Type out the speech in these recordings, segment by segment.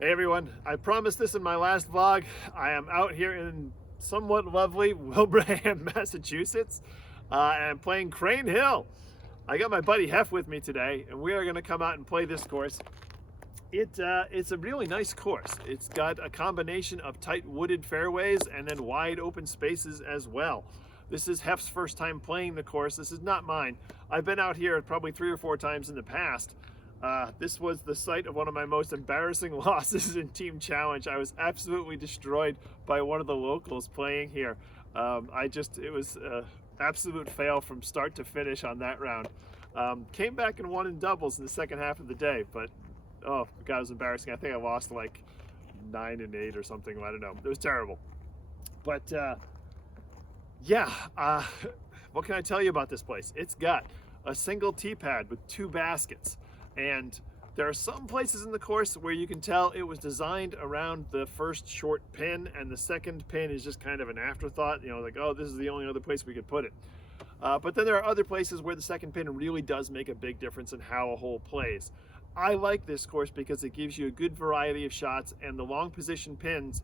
Hey everyone, I promised this in my last vlog. I am out here in somewhat lovely Wilbraham, Massachusetts, and I'm playing Crane Hill. I got my buddy Hef with me today, and we are going to come out and play this course. It's a really nice course. It's got a combination of tight wooded fairways and then wide open spaces as well. This is Hef's first time playing the course. This is not mine. I've been out here probably 3 or 4 times in the past. This was the site of one of my most embarrassing losses in Team Challenge. I was absolutely destroyed by one of the locals playing here. It was an absolute fail from start to finish on that round. Came back and won in doubles in the second half of the day, but oh God, it was embarrassing. I think I lost like 9 and 8 or something. I don't know. It was terrible. But what can I tell you about this place? It's got a single tee pad with 2 baskets. And there are some places in the course where you can tell it was designed around the first short pin, and the second pin is just kind of an afterthought, like, oh, this is the only other place we could put it. But then there are other places where the second pin really does make a big difference in how a hole plays. I like this course because it gives you a good variety of shots, and the long position pins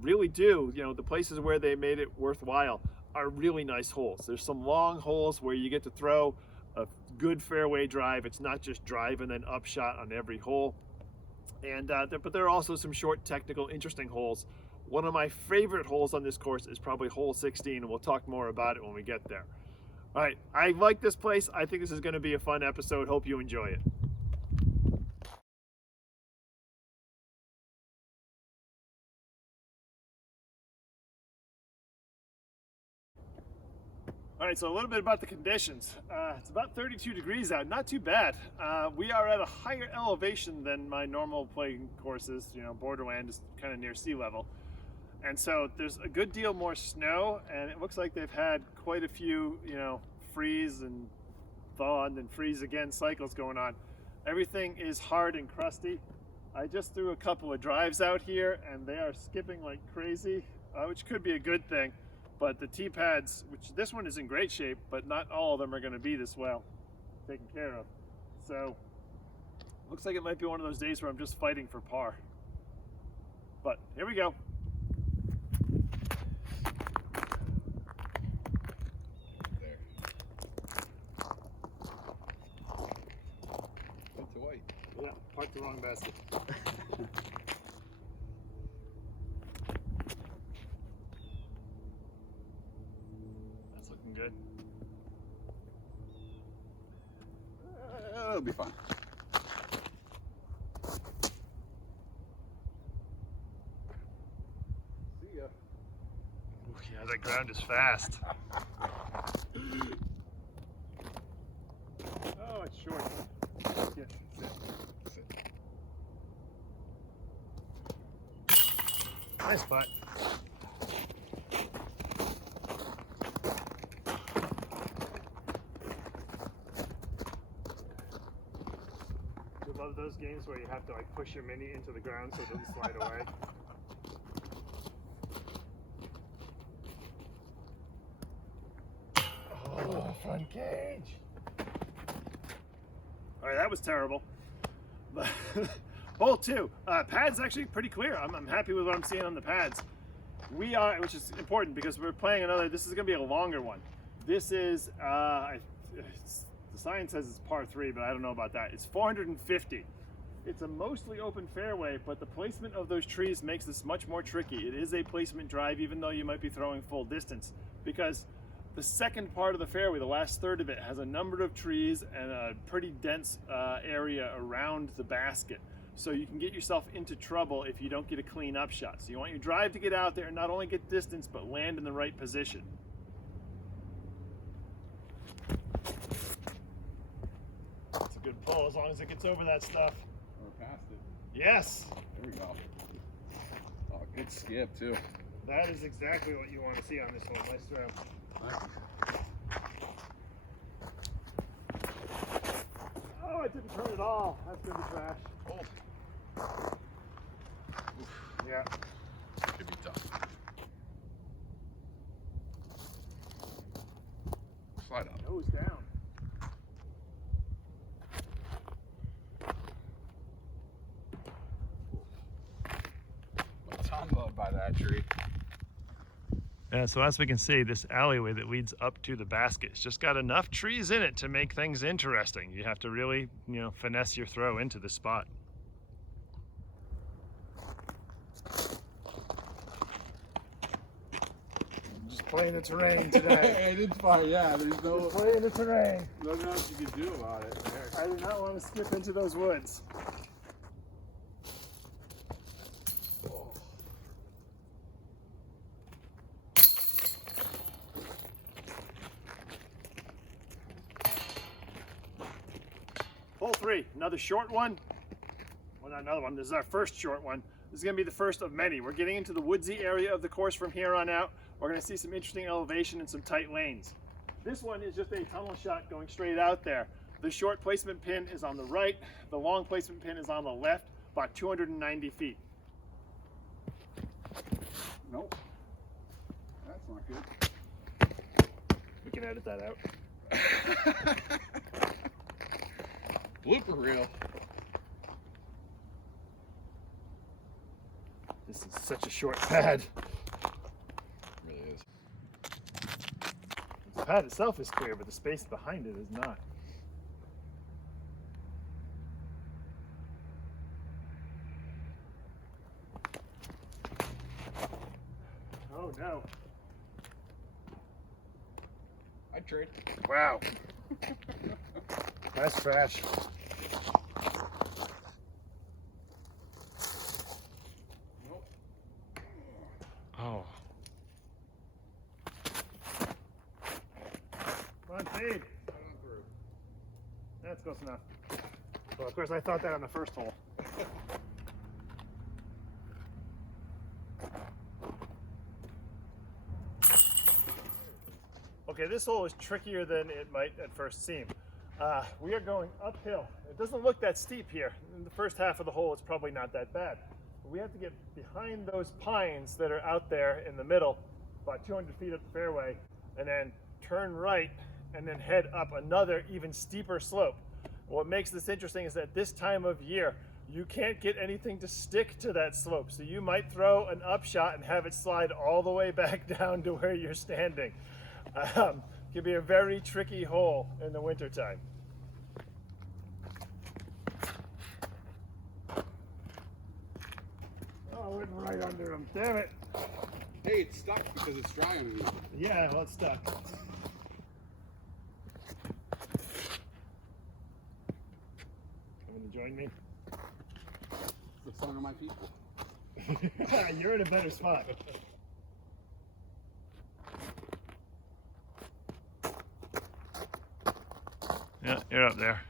really do, the places where they made it worthwhile are really nice holes. There's some long holes where you get to throw a good fairway drive. It's not just drive and then upshot on every hole. And but there are also some short, technical, interesting holes. One of my favorite holes on this course is probably hole 16, and we'll talk more about it when we get there. All right, I like this place. I think this is going to be a fun episode. Hope you enjoy it. All right, so a little bit about the conditions. It's about 32 degrees out, not too bad. We are at a higher elevation than my normal playing courses. Borderland is kind of near sea level. And so there's a good deal more snow, and it looks like they've had quite a few, freeze and thaw and then freeze again cycles going on. Everything is hard and crusty. I just threw a couple of drives out here, and they are skipping like crazy, which could be a good thing. But the tee pads, which this one is in great shape, but not all of them are going to be this well taken care of. So looks like it might be one of those days where I'm just fighting for par. But here we go. There. Went to white. Yeah, parked the wrong basket. Good. It'll be fine. See ya. Ooh, yeah, that ground is fast. Oh, it's short. Yeah, sit. Nice putt. Love those games where you have to push your mini into the ground so it doesn't slide away. Oh, front cage. All right, that was terrible. But hole 2, pads actually pretty clear. I'm happy with what I'm seeing on the pads. We are, which is important because we're playing another. This is going to be a longer one. This is the sign says it's par 3, but I don't know about that. It's 450. It's a mostly open fairway, but the placement of those trees makes this much more tricky. It is a placement drive, even though you might be throwing full distance, because the second part of the fairway, the last third of it, has a number of trees and a pretty dense area around the basket. So you can get yourself into trouble if you don't get a clean up shot. So you want your drive to get out there and not only get distance, but land in the right position. It's a good pull as long as it gets over that stuff. Or past it. Yes. There we go. Oh, good skip too. That is exactly what you want to see on this one. Nice throw. Oh, it didn't turn at all. That's going to be trash. Oh. Yeah. Could be tough. Slide up. Nose down. unload by that tree. Yeah, so as we can see, this alleyway that leads up to the basket, it's just got enough trees in it to make things interesting. You have to really, finesse your throw into the spot. Just playing the terrain today. It's fine, yeah. There's no Playing the terrain. nothing else you can do about it. I do not want to skip into those woods. Hole 3, another short one. Well, not another one. This is our first short one. This is going to be the first of many. We're getting into the woodsy area of the course from here on out. We're going to see some interesting elevation and some tight lanes. This one is just a tunnel shot going straight out there. The short placement pin is on the right. The long placement pin is on the left, about 290 feet. Nope. That's not good. We can edit that out. Blooper reel. This is such a short pad. It really is. The pad itself is clear, but the space behind it is not. Oh no. I'd trade. Wow. That's trash. Nope. Oh. Come on, fade. That's close enough. Well, of course, I thought that on the first hole. Okay, this hole is trickier than it might at first seem. We are going uphill. It doesn't look that steep here. In the first half of the hole, it's probably not that bad. But we have to get behind those pines that are out there in the middle, about 200 feet up the fairway, and then turn right and then head up another even steeper slope. What makes this interesting is that this time of year, you can't get anything to stick to that slope. So you might throw an upshot and have it slide all the way back down to where you're standing. Can be a very tricky hole in the wintertime. Oh, it went right under him. Damn it. Hey, it's stuck because it's dry underneath. Yeah, well, it's stuck. Coming to join me? It's the song of my people. You're in a better spot. Yeah, you're up there.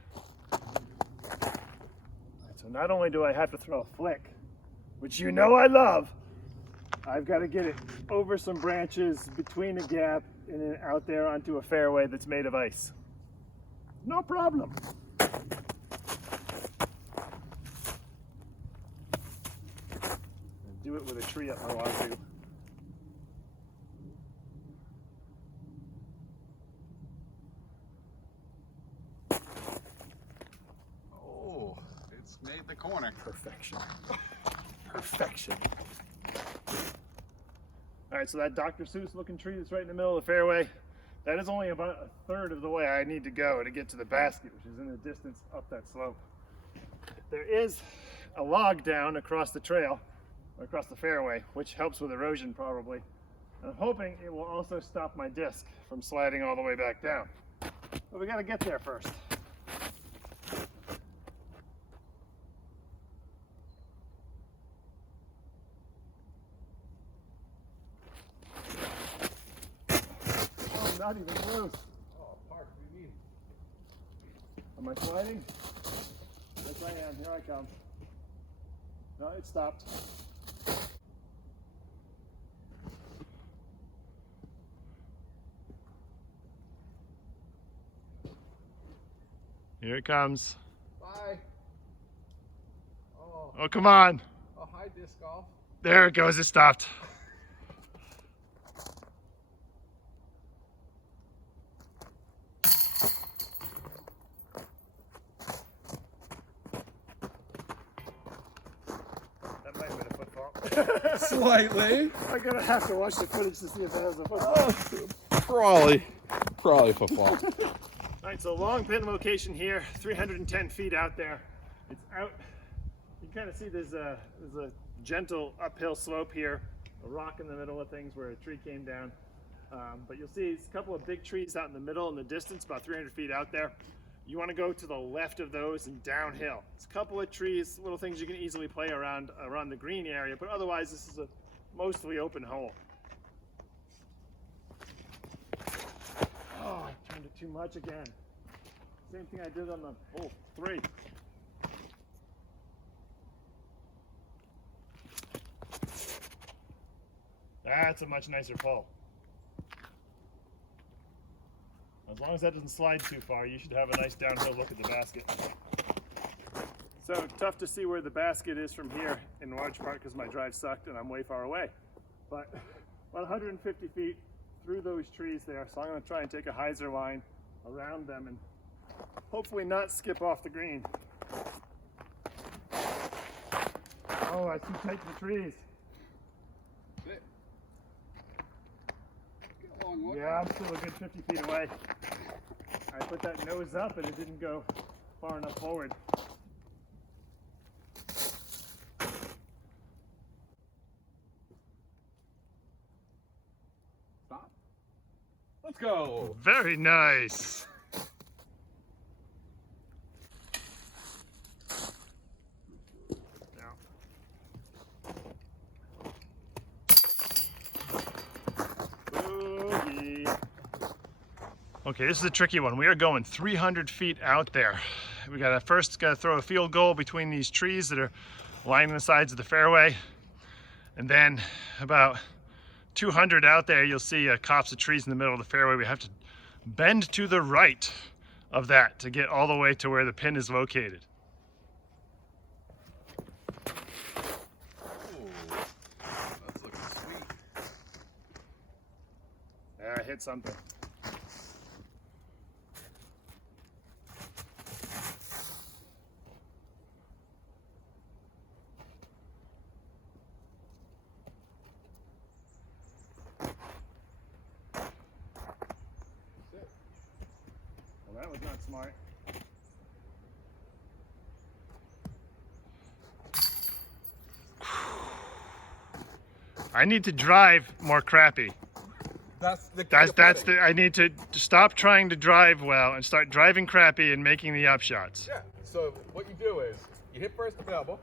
So not only do I have to throw a flick, which you know I love, I've got to get it over some branches, between a gap, and then out there onto a fairway that's made of ice. No problem. Do it with a tree up my wazoo. Oh, it's made the corner. Perfection. Perfection. All right, so that Dr. Seuss looking tree that's right in the middle of the fairway, that is only about a third of the way I need to go to get to the basket, which is in the distance up that slope. There is a log down across the trail, across the fairway, which helps with erosion probably. I'm hoping it will also stop my disc from sliding all the way back down. But we gotta get there first. Oh, not even close. Oh, Park, what do you mean? Am I sliding? Yes, I am. Here I come. No, it stopped. Here it comes. Bye. Oh, come on. Oh, hi, disc golf. There it goes. It stopped. That might have been a football. Slightly. I'm gonna have to watch the footage to see if it has a football. Probably football. All right, so long pin location here, 310 feet out there. It's out. You can kind of see there's a gentle uphill slope here, a rock in the middle of things where a tree came down. But you'll see it's a couple of big trees out in the middle in the distance, about 300 feet out there. You want to go to the left of those and downhill. It's a couple of trees, little things you can easily play around the green area, but otherwise this is a mostly open hole. Oh, I turned it too much again. Same thing I did on the hole 3. That's a much nicer pull. As long as that doesn't slide too far, you should have a nice downhill look at the basket. So tough to see where the basket is from here, in large part because my drive sucked and I'm way far away. But about 150 feet through those trees there, so I'm going to try and take a hyzer line around them and hopefully not skip off the green. Oh, I too tight to the trees. Yeah, I'm still a good 50 feet away. I put that nose up and it didn't go far enough forward. Stop. Let's go. Very nice. Okay, this is a tricky one. We are going 300 feet out there. We gotta throw a field goal between these trees that are lining the sides of the fairway. And then about 200 out there, you'll see a copse of trees in the middle of the fairway. We have to bend to the right of that to get all the way to where the pin is located. Ooh, that's looking sweet. Yeah, I hit something. That was not smart. I need to drive more crappy. I need to stop trying to drive well and start driving crappy and making the upshots. Yeah. So what you do is you hit first available,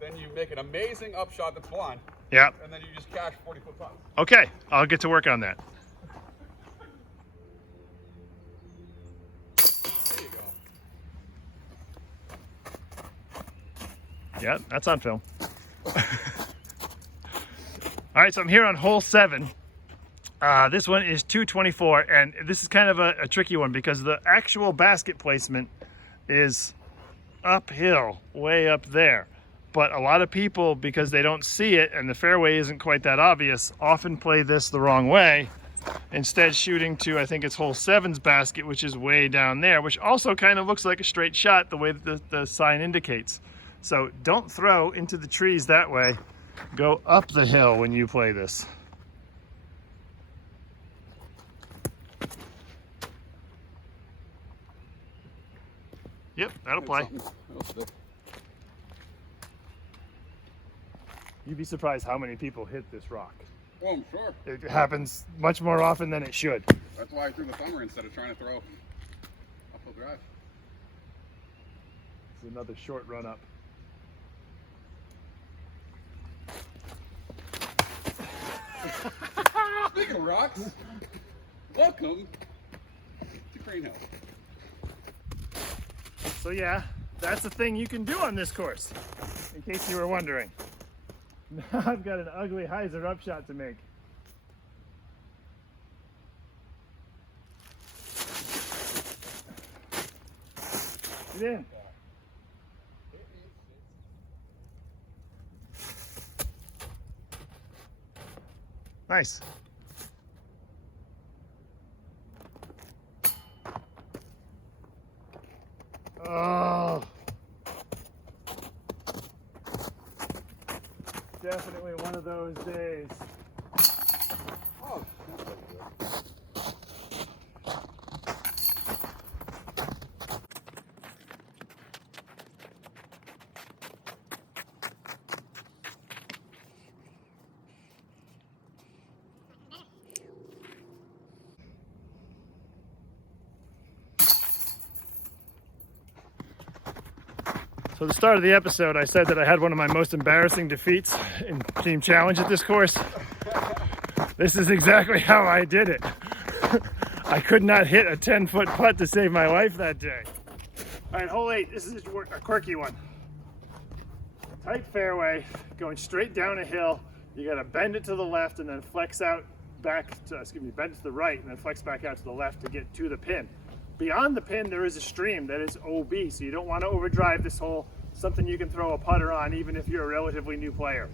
then you make an amazing upshot that's blind. Yeah. And then you just cash 40-foot putts. Okay, I'll get to work on that. Yeah, that's on film. All right, so I'm here on hole 7. This one is 224, and this is kind of a tricky one because the actual basket placement is uphill, way up there. But a lot of people, because they don't see it and the fairway isn't quite that obvious, often play this the wrong way, instead shooting to, I think it's hole 7's basket, which is way down there, which also kind of looks like a straight shot the way that the sign indicates. So don't throw into the trees that way. Go up the hill when you play this. Yep, that'll play. You'd be surprised how many people hit this rock. Oh, I'm sure. It happens much more often than it should. That's why I threw the thumber instead of trying to throw uphill drive. It's another short run up. Speaking of rocks, welcome to Green Hill. So yeah, that's the thing you can do on this course, in case you were wondering. Now I've got an ugly hyzer upshot to make. Get in. Nice. Oh. Definitely one of those days. Oh, that's good. So at the start of the episode, I said that I had one of my most embarrassing defeats in Team Challenge at this course. This is exactly how I did it. I could not hit a 10-foot putt to save my life that day. All right, hole 8, this is a quirky one. Tight fairway, going straight down a hill. You gotta bend it to the left and then flex out back to, bend it to the right and then flex back out to the left to get to the pin. Beyond the pin, there is a stream that is OB, so you don't want to overdrive this hole. Something you can throw a putter on even if you're a relatively new player.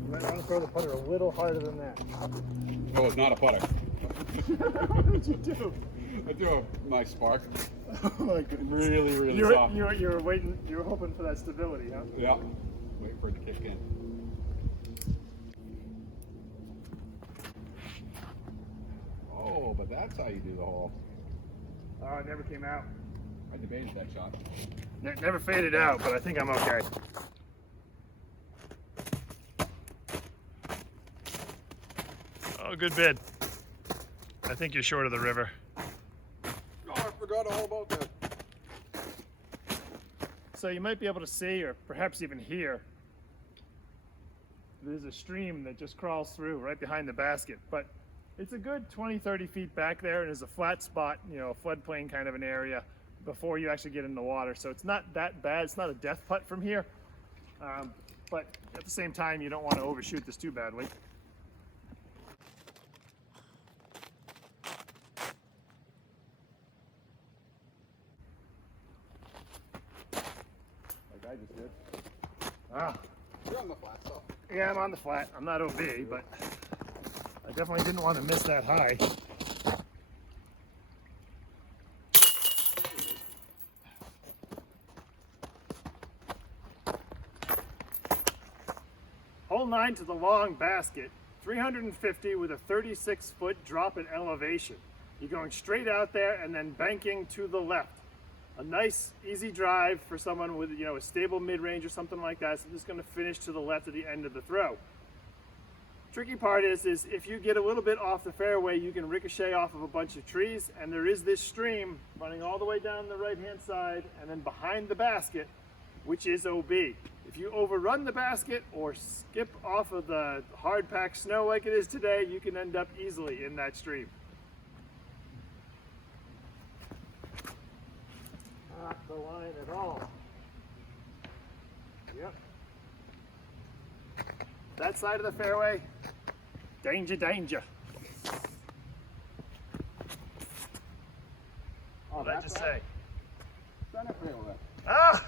You might want to throw the putter a little harder than that. Oh, it's not a putter. What did you do? I do a nice spark. Oh my goodness. Really soft. You were waiting, you were hoping for that stability, huh? Yeah. Wait for it to kick in. Oh, but that's how you do the hole. Oh, it never came out. I debated that shot. Never faded out, but I think I'm okay. Oh, good bid. I think you're short of the river. Oh, I forgot all about that. So you might be able to see, or perhaps even hear, there's a stream that just crawls through right behind the basket. But it's a good 20, 30 feet back there, and there's a flat spot, you know, a floodplain kind of an area before you actually get in the water. So it's not that bad. It's not a death putt from here. But at the same time, you don't want to overshoot this too badly. Like I just did. Ah, You're on the flat, so. yeah, I'm on the flat. I'm not OB, but I definitely didn't want to miss that high. Hole 9 to the long basket, 350 with a 36-foot drop in elevation. You're going straight out there and then banking to the left. A nice, easy drive for someone with, you know, a stable mid-range or something like that. So I'm just going to finish to the left at the end of the throw. Tricky part is if you get a little bit off the fairway, you can ricochet off of a bunch of trees, and there is this stream running all the way down the right-hand side and then behind the basket, which is OB. If you overrun the basket or skip off of the hard-packed snow like it is today, you can end up easily in that stream. Not the line at all. Yep. That side of the fairway, danger, danger. Oh, What did I just say? Center fairway. Ah!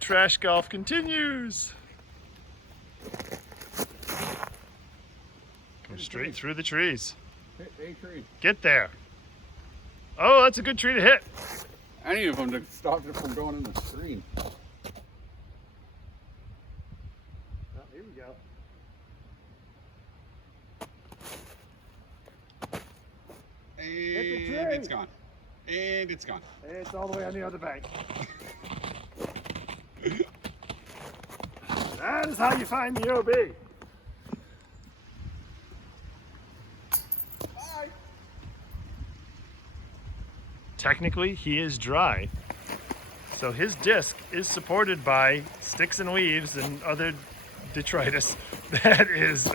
Trash golf continues. Go straight through the trees. Hit a tree. Get there. Oh, that's a good tree to hit. Any of them to stop it from going in the screen. Oh, here we go. And it's gone. And it's gone. It's all the way on the other bank. That is how you find the OB. Bye. Technically, he is dry. So his disc is supported by sticks and leaves and other detritus that is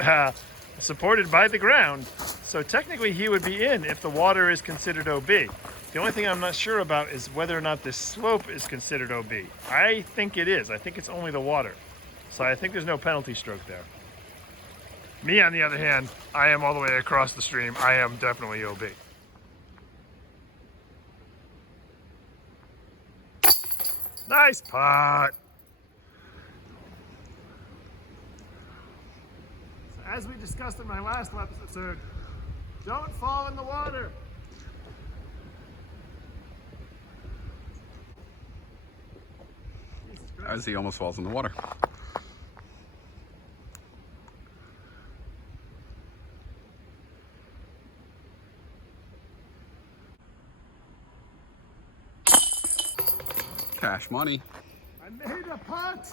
supported by the ground. So technically he would be in if the water is considered OB. The only thing I'm not sure about is whether or not this slope is considered OB. I think it is. I think it's only the water. So I think there's no penalty stroke there. Me, on the other hand, I am all the way across the stream. I am definitely OB. Nice putt. So as we discussed in my last episode, Don't fall in the water. As he almost falls in the water. Cash money. I made a putt.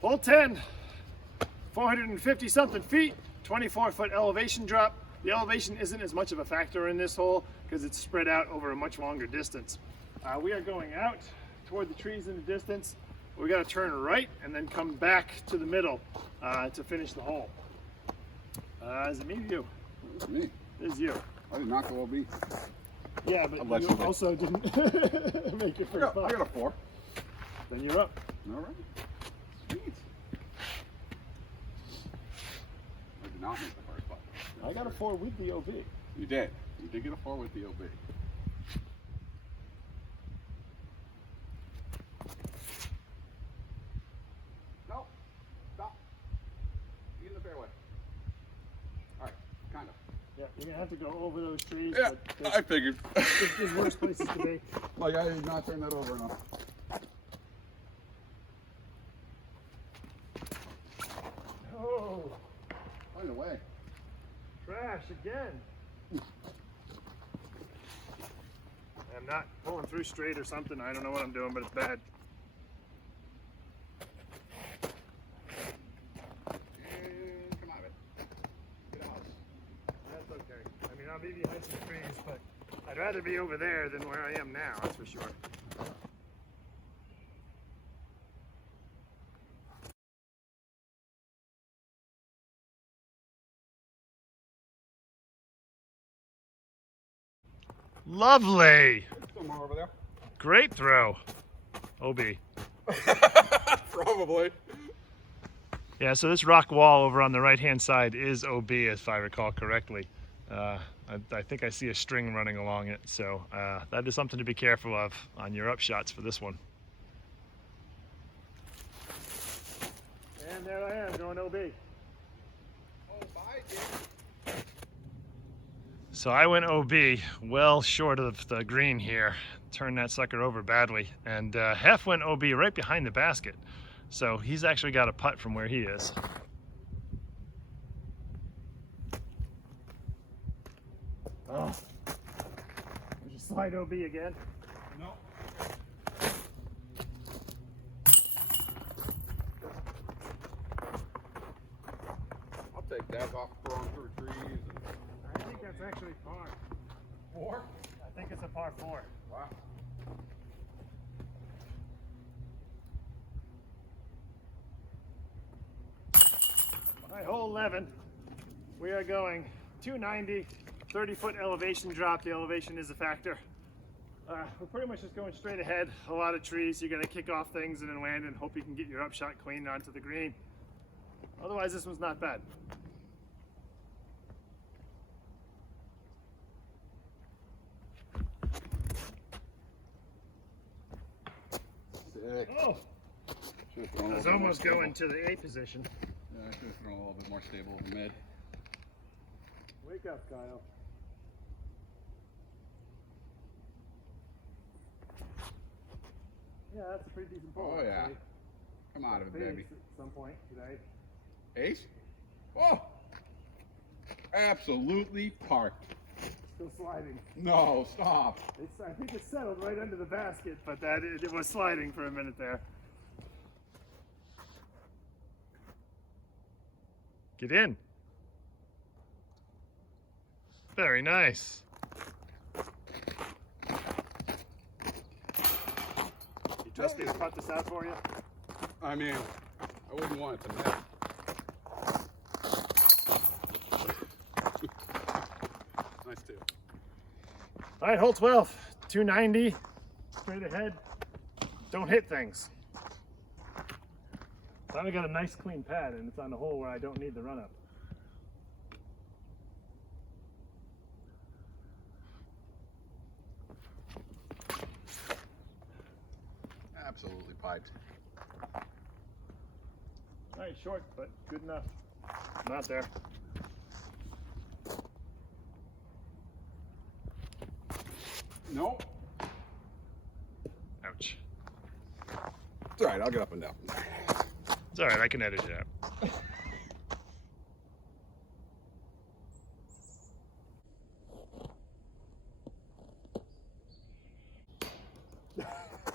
Hole 10, 450 something feet, 24-foot elevation drop. The elevation isn't as much of a factor in this hole because it's spread out over a much longer distance. We are going out toward the trees in the distance. We got to turn right and then come back to the middle to finish the hole. Is it me or you? It's me. It is you. I did not go OB. Yeah, but you Allegedly. also didn't make your first putt. I got a 4. Then you're up. All right. Sweet. I did not make the first putt. I got a 4 with the OB. You did. You did get a 4 with the OB. No. Stop. Be in the fairway. All right. Kind of. Yeah, you're gonna have to go over those trees. Yeah, but I figured. there's worse places to be. Like, I did not turn that over enough. Oh, Find a way. trash again. I'm not pulling through straight or something. I don't know what I'm doing, but it's bad. Come on, man. Get out. That's okay. I mean, I'll be behind some trees, but I'd rather be over there than where I am now, that's for sure. Lovely. Somewhere over there. Great throw. OB. Probably. Yeah, so this rock wall over on the right-hand side is OB, if I recall correctly. I think I see a string running along it, so that is something to be careful of on your up shots for this one. And there I am, going OB. Oh, bye, Jim. So I went OB, well short of the green here. Turned that sucker over badly. And Hef went OB right behind the basket. So he's actually got a putt from where he is. Oh, did you slide OB again? No. I'll take that off throwing through trees. I think that's actually par. 4? I think it's a par 4. Wow. All right, hole 11. We are going 290, 30-foot elevation drop. The elevation is a factor. We're pretty much just going straight ahead. A lot of trees. You're going to kick off things and then land and hope you can get your upshot clean onto the green. Otherwise, this one's not bad. Sick. Oh, Should've thrown a I was little bit more almost stable. going to the A position. Yeah, I should have thrown a little bit more stable in the mid. Wake up, Kyle. Yeah, that's a pretty decent ball. Oh, yeah. actually. Come out of it, Face baby. at some point today. Ace? Oh! Absolutely parked. Still sliding. No, stop. I think it's settled right under the basket, but it was sliding for a minute there. Get in. Very nice. You trust me to putt this out for you? I mean, I wouldn't want it to miss. Nice too. All right, hole 12, 290, straight ahead. Don't hit things. Finally got a nice clean pad, and it's on the hole where I don't need the run up. absolutely piped. Nice short, but good enough. Not there. Nope. Ouch. It's all right, I'll get up and down. It's all right, I can edit it out.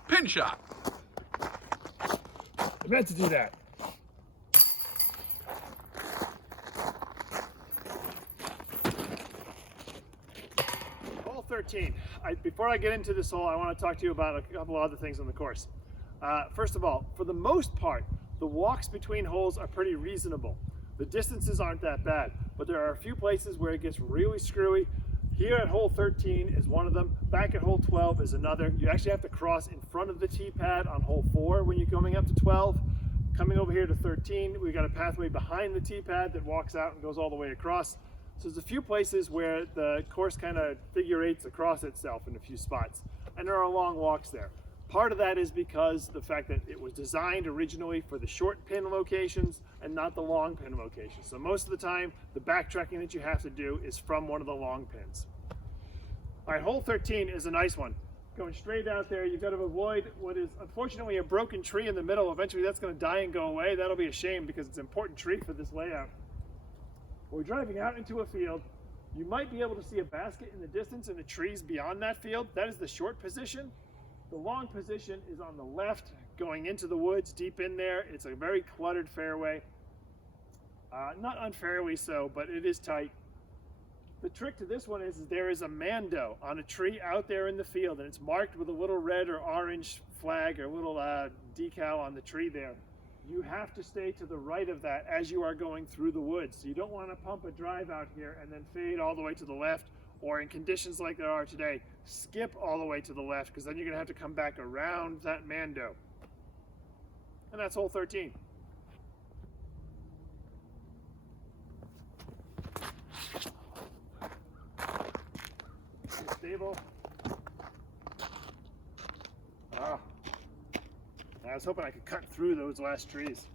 Pin shot. I meant to do that. Hole 13. Before I get into this hole, I want to talk to you about a couple of other things on the course. First of all, for the most part, the walks between holes are pretty reasonable. The distances aren't that bad, but there are a few places where it gets really screwy. Here at hole 13 is one of them. Back at hole 12 is another. You actually have to cross in front of the tee pad on hole 4 when you're coming up to 12. Coming over here to 13, we've got a pathway behind the tee pad that walks out and goes all the way across. So there's a few places where the course kind of figure eights across itself in a few spots, and there are long walks there. Part of that is because the fact that it was designed originally for the short pin locations and not the long pin locations. So most of the time, the backtracking that you have to do is from one of the long pins. All right, hole 13 is a nice one. Going straight out there, you've got to avoid what is unfortunately a broken tree in the middle. Eventually that's going to die and go away. That'll be a shame because it's an important tree for this layout. We're driving out into a field. You might be able to see a basket in the distance and the trees beyond that field. That is the short position. The long position is on the left, going into the woods, deep in there. It's a very cluttered fairway. Not unfairly so, but it is tight. The trick to this one is there is a mando on a tree out there in the field, and it's marked with a little red or orange flag or little decal on the tree there. You have to stay to the right of that as you are going through the woods. So you don't want to pump a drive out here and then fade all the way to the left, or in conditions like there are today, skip all the way to the left, because then you're going to have to come back around that mando. And that's hole 13. Stable. I was hoping I could cut through those last trees.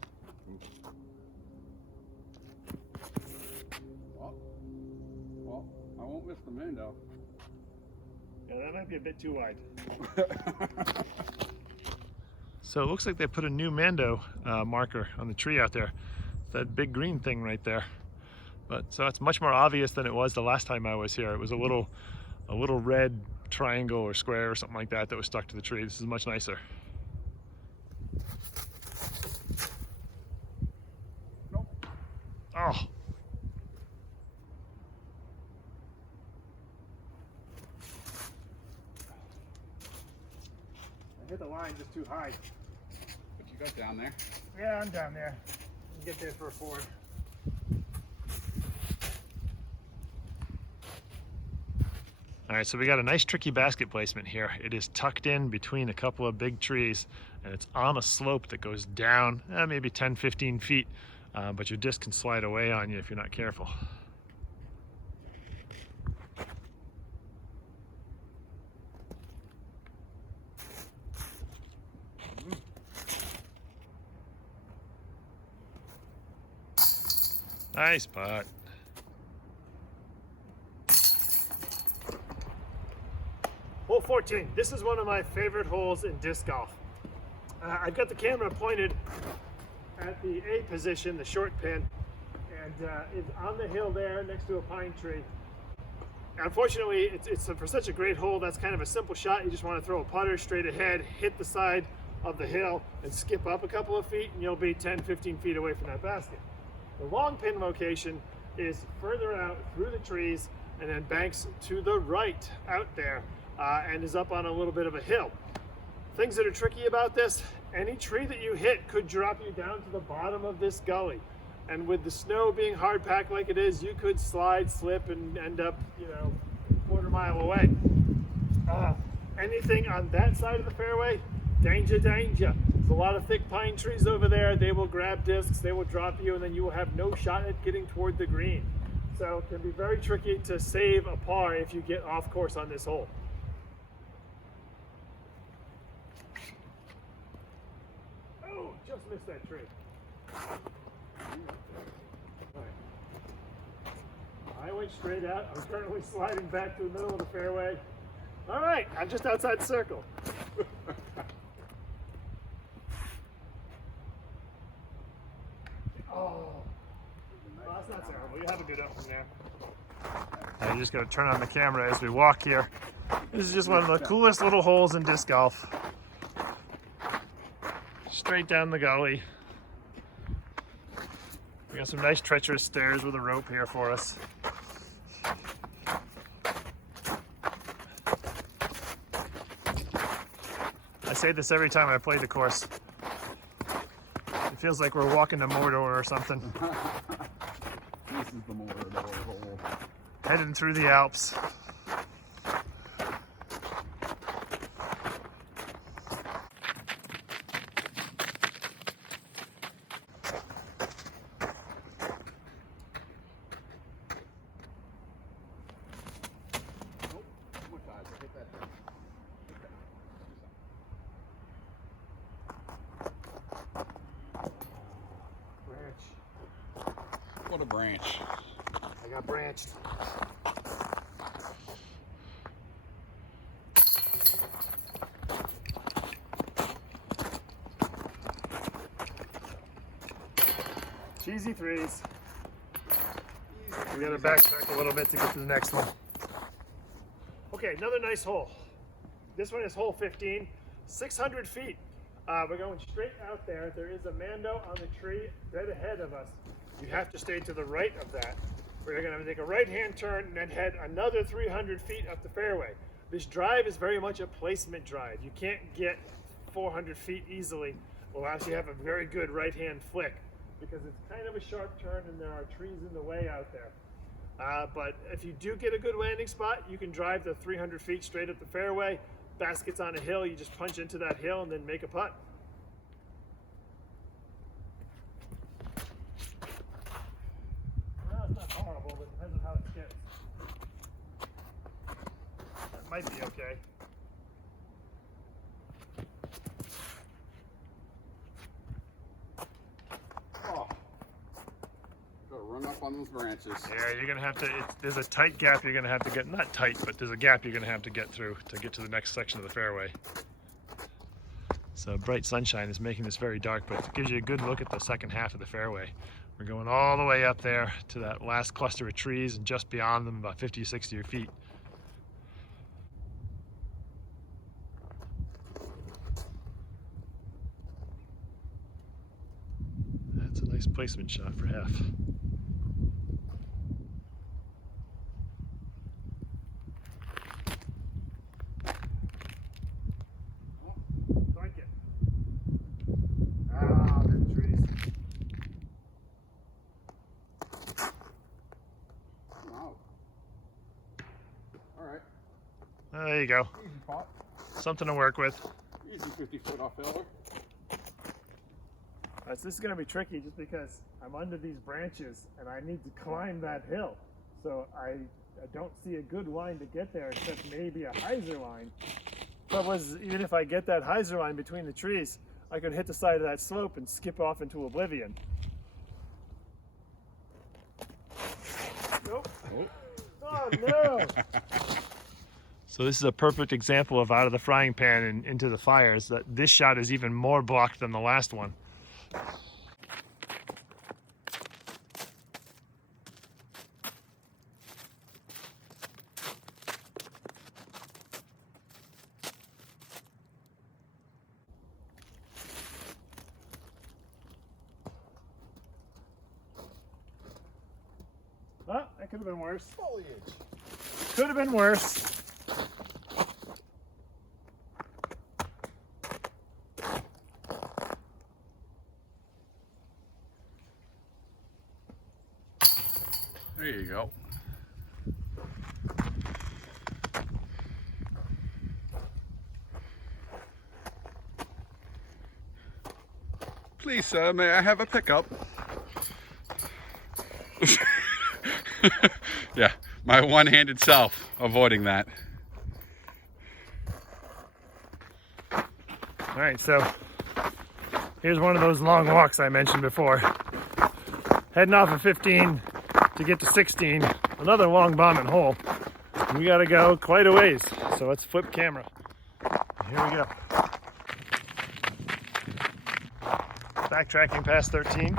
Well, I won't miss the mando. Yeah, that might be a bit too wide. So it looks like they put a new mando marker on the tree out there. It's that big green thing right there. But so it's much more obvious than it was the last time I was here. It was a little red triangle or square or something like that that was stuck to the tree. This is much nicer. Nope. Oh. I hit the line just too high. But you got down there. Yeah, I'm down there. I can get there for a 4. All right, so we got a nice tricky basket placement here. It is tucked in between a couple of big trees, and it's on a slope that goes down maybe 10-15 feet, but your disc can slide away on you if you're not careful. Nice putt. Hole 14. This is one of my favorite holes in disc golf. I've got the camera pointed at the A position, the short pin, and it's on the hill there next to a pine tree. Unfortunately, it's for such a great hole, that's kind of a simple shot. You just want to throw a putter straight ahead, hit the side of the hill, and skip up a couple of feet, and you'll be 10-15 feet away from that basket. The long pin location is further out through the trees and then banks to the right out there. And is up on a little bit of a hill. Things that are tricky about this, any tree that you hit could drop you down to the bottom of this gully. And with the snow being hard packed like it is, you could slide, slip, and end up, a quarter mile away. Anything on that side of the fairway, danger, danger. There's a lot of thick pine trees over there. They will grab discs, they will drop you, and then you will have no shot at getting toward the green. So it can be very tricky to save a par if you get off course on this hole. Almost missed that tree. Right. I went straight out. I'm currently sliding back to the middle of the fairway. All right, I'm just outside the circle. Oh, that's not terrible. You have a good up from there. I'm just going to turn on the camera as we walk here. This is just one of the coolest little holes in disc golf. Straight down the gully. We got some nice treacherous stairs with a rope here for us. I say this every time I play the course. It feels like we're walking to Mordor or something. This is the Mordor hole. Heading through the Alps. What a branch. I got branched. Cheesy threes. We gotta backtrack a little bit to get to the next one. Okay, another nice hole. This one is hole 15, 600 feet. We're going straight out there. There is a Mando on the tree right ahead of us. You have to stay to the right of that. We're going to take a right-hand turn and then head another 300 feet up the fairway. This drive is very much a placement drive. You can't get 400 feet easily unless you have a very good right-hand flick, because it's kind of a sharp turn and there are trees in the way out there. But if you do get a good landing spot, you can drive the 300 feet straight up the fairway. Basket's on a hill, you just punch into that hill and then make a putt. Well, it's not horrible, but it depends on how it skips. That might be okay. Oh. Gotta run up on those branches. Yeah, you're gonna have to, there's a tight gap you're gonna have to get, not tight, but there's a gap you're gonna have to get through to get to the next section of the fairway. So bright sunshine is making this very dark, but it gives you a good look at the second half of the fairway. We're going all the way up there to that last cluster of trees, and just beyond them, about 50 or 60 feet. That's a nice placement shot for Hef. Like it. Ah, there's the trees. Wow. All right. There you go. Easy pot. Something to work with. Easy 50-foot off filler. This is going to be tricky just because I'm under these branches and I need to climb that hill. So I don't see a good line to get there except maybe a hyzer line. But even if I get that hyzer line between the trees, I could hit the side of that slope and skip off into oblivion. Nope. Oh no! So this is a perfect example of out of the frying pan and into the fire. Is that this shot is even more blocked than the last one. Oh, that could have been worse. Foliage. Could have been worse. There you go. Please, sir, may I have a pickup? Yeah, my one-handed self avoiding that. All right, so Here's one of those long walks I mentioned before. Heading off of 15 to get to 16, another long bombing hole. We gotta go quite a ways, so let's flip camera. Here we go. Backtracking past 13.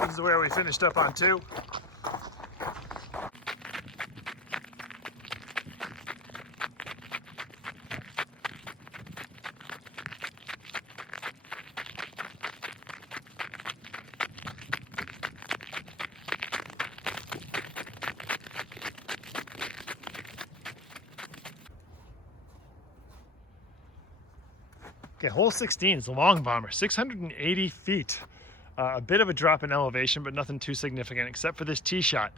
This is where we finished up on 2. Okay, hole 16 is a long bomber, 680 feet. A bit of a drop in elevation, but nothing too significant except for this tee shot.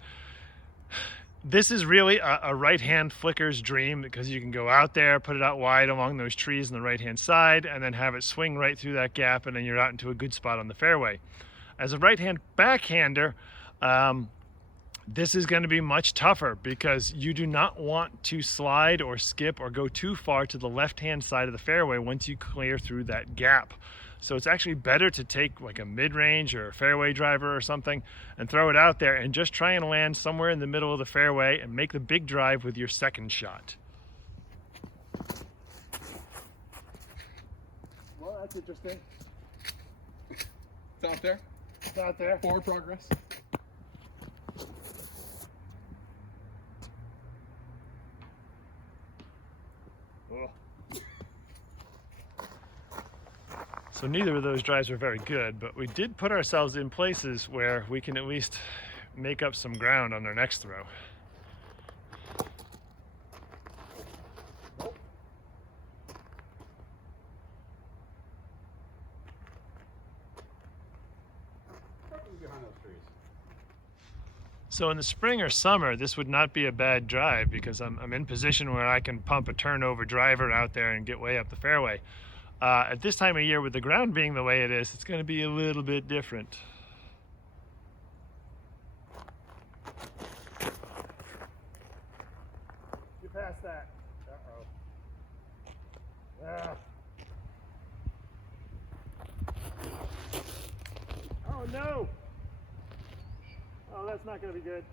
This is really a right-hand flicker's dream because you can go out there, put it out wide along those trees on the right-hand side, and then have it swing right through that gap, and then you're out into a good spot on the fairway. As a right-hand backhander, this is going to be much tougher because you do not want to slide or skip or go too far to the left-hand side of the fairway once you clear through that gap. So it's actually better to take like a mid-range or a fairway driver or something and throw it out there and just try and land somewhere in the middle of the fairway and make the big drive with your second shot. Well, that's interesting. It's out there. It's out there. Forward progress. So neither of those drives were very good, but we did put ourselves in places where we can at least make up some ground on our next throw. Behind those trees. So in the spring or summer, this would not be a bad drive because I'm in position where I can pump a turnover driver out there and get way up the fairway. At this time of year, with the ground being the way it is, it's going to be a little bit different. You passed that. Uh-oh. Ah. Oh no! Oh, that's not going to be good.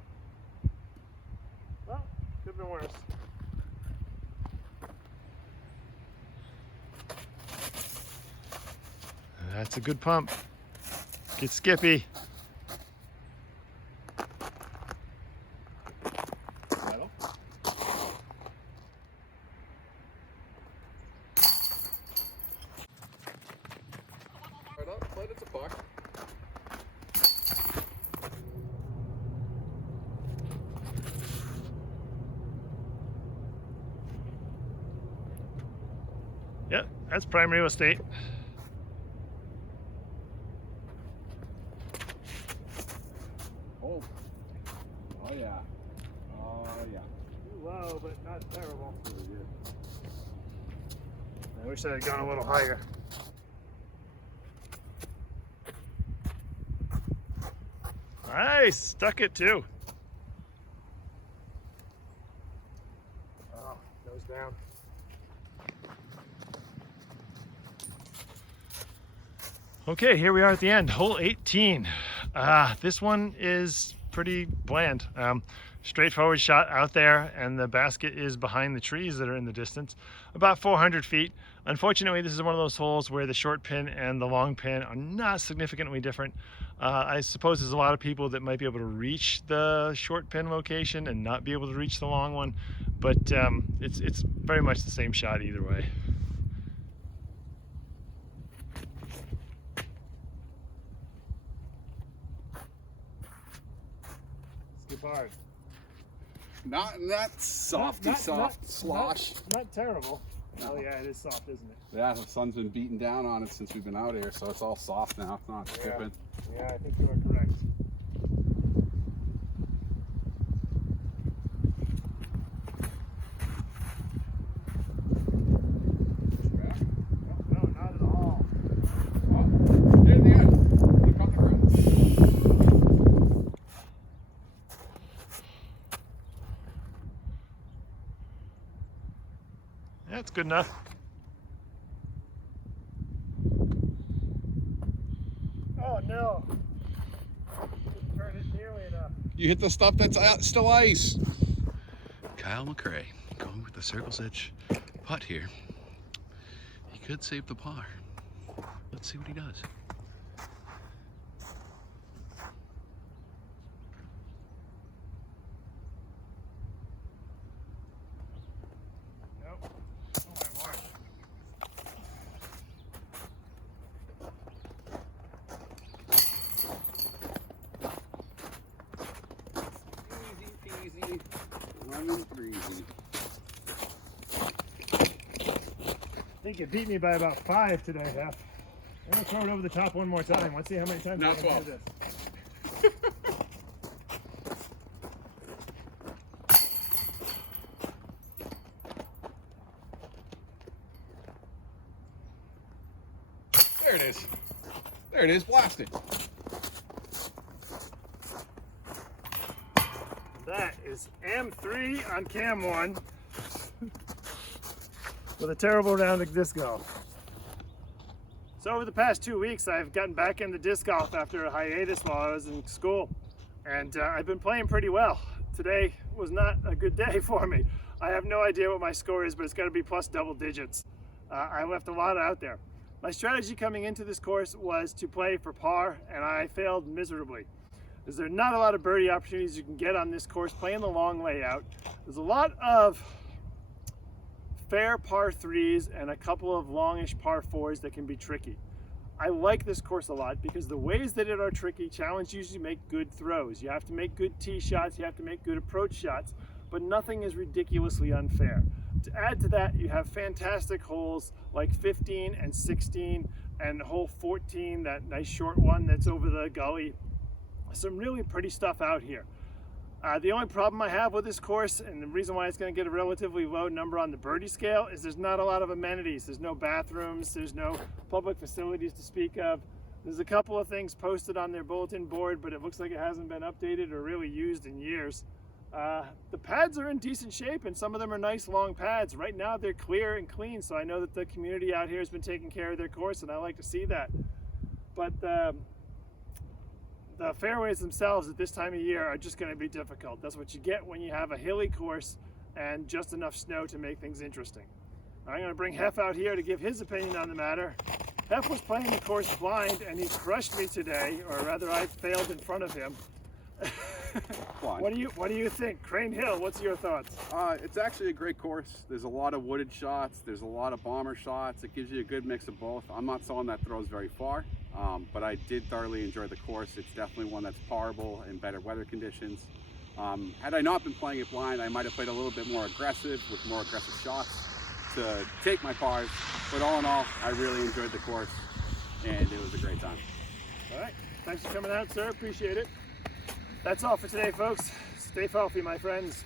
Well, could have been worse. That's a good pump. Get skippy. Metal. Right up, plate it's a buck. Yep, that's prime real estate. Oh. Oh yeah. Oh yeah. Too low, but not terrible. Really good. I wish I had gone a little higher. Nice, stuck it too. Oh, nose down. Okay, here we are at the end, hole 18. This one is pretty bland. Straightforward shot out there, and the basket is behind the trees that are in the distance, about 400 feet. Unfortunately, this is one of those holes where the short pin and the long pin are not significantly different. I suppose there's a lot of people that might be able to reach the short pin location and not be able to reach the long one, but it's very much the same shot either way. Skip hard. Not softy soft slosh. Not terrible. No. Oh yeah, it is soft, isn't it? Yeah, the sun's been beating down on it since we've been out here, so it's all soft now. It's not skipping. Yeah, I think you are correct. No, not at all. Oh, near the end. Look up the ground. That's good enough. Oh no. Didn't turn it nearly enough. You hit the stuff that's still ice. Kyle McRae going with the Circle's Edge putt here. He could save the par. Let's see what he does. Nope. Oh my word. Easy peasy, lemon breezy. I think you beat me by about 5 today, Hef. I'm gonna throw it over the top one more time. Let's see how many times Now I can 12. do this. There it is. There it is, blasted. That is AM3 on CAM1 with a terrible round of disc golf. So over the past 2 weeks, I've gotten back into disc golf after a hiatus while I was in school, and I've been playing pretty well. Today was not a good day for me. I have no idea what my score is, but it's got to be plus double digits. I left a lot out there. My strategy coming into this course was to play for par, and I failed miserably. There's not a lot of birdie opportunities you can get on this course playing the long layout. There's a lot of fair par 3s and a couple of longish par 4s that can be tricky. I like this course a lot because the ways that it are tricky challenge you to make good throws. You have to make good tee shots, you have to make good approach shots, but nothing is ridiculously unfair. To add to that, you have fantastic holes like 15 and 16 and hole 14, that nice short one that's over the gully. Some really pretty stuff out here. The only problem I have with this course, and the reason why it's going to get a relatively low number on the birdie scale, is there's not a lot of amenities. There's no bathrooms, there's no public facilities to speak of. There's a couple of things posted on their bulletin board, but it looks like it hasn't been updated or really used in years. The pads are in decent shape, and some of them are nice long pads. Right now they're clear and clean, so I know that the community out here has been taking care of their course, and I like to see that. But the fairways themselves at this time of year are just going to be difficult. That's what you get when you have a hilly course and just enough snow to make things interesting. I'm going to bring Hef out here to give his opinion on the matter. Hef was playing the course blind, and he crushed me today, or rather I failed in front of him. What do you think? Crane Hill, what's your thoughts? It's actually a great course. There's a lot of wooded shots. There's a lot of bomber shots. It gives you a good mix of both. I'm not someone that throws very far, but I did thoroughly enjoy the course. It's definitely one that's parable in better weather conditions. Had I not been playing it blind, I might have played a little bit more aggressive with more aggressive shots to take my pars. But all in all, I really enjoyed the course, and it was a great time. All right, thanks for coming out, sir. Appreciate it. That's all for today, folks. Stay healthy, my friends.